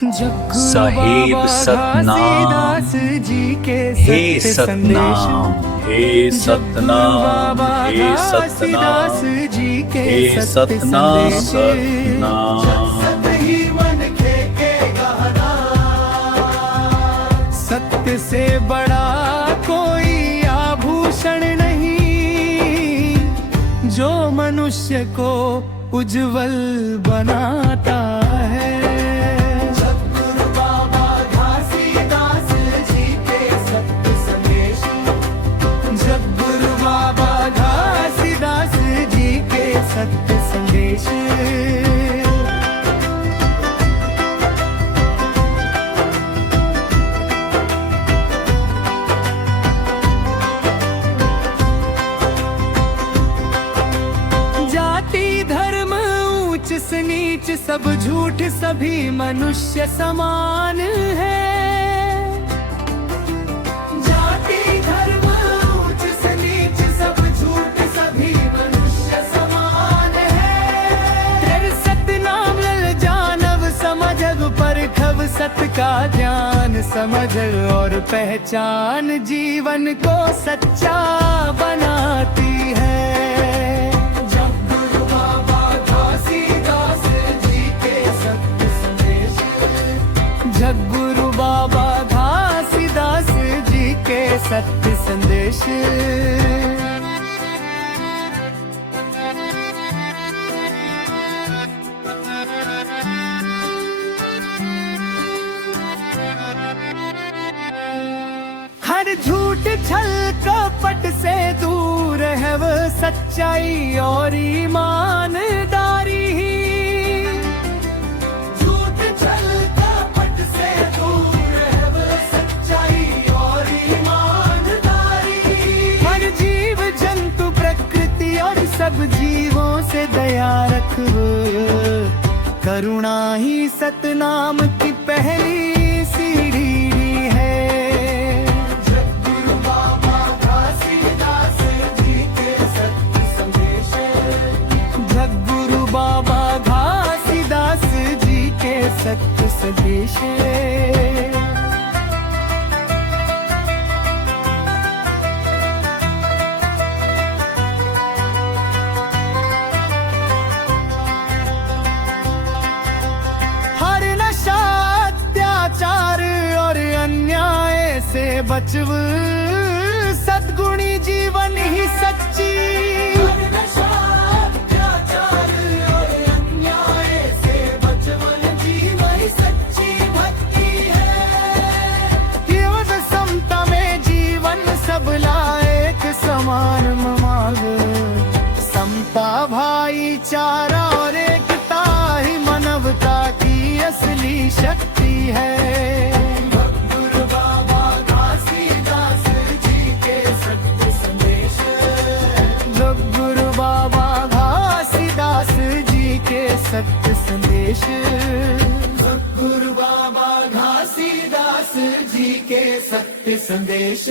साहेब सतनाम, हे सतनाम, हे सतनाम, हे सतनाम, हे सतनाम, सतनाम। सत्य से बड़ा कोई आभूषण नहीं, जो मनुष्य को उज्जवल बनाता है। सद्गुरु बाबा घासीदास जी के सत्य संदेश, सद्गुरु बाबा घासीदास जी के सत्य संदेश। नीच सब झूठ, सभी मनुष्य समान है। जाति धर्म ऊंच से नीच सब झूठ, सभी मनुष्य समान है। सतनाम लल जानव समझब, परखब सत का ज्ञान समझ, और पहचान जीवन को सच्चा बनाती है। सद्गुरु बाबा घासीदास जी के सत्य संदेश। हर झूठ छल कपट से दूर है वो सच्चाई और ईमानदारी। सब जीवों से दया रखो, करुणा ही सतनाम की पहली सीढ़ी है। सद्गुरु बाबा घासीदास जी के सत्य संदेश, सद्गुरु बाबा घासीदास जी के सत्य संदेश। से बचव सद्गुणी जीवन ही सच्ची। और अन्याय से बचवन जीवन सच्ची भक्ति है। केवल समता में जीवन सब लायक समान मांग, समता भाईचारा और एकता ही मानवता की असली शक्ति है। सत्य संदेश, सद्गुरु बाबा घासीदास जी के सत्य संदेश।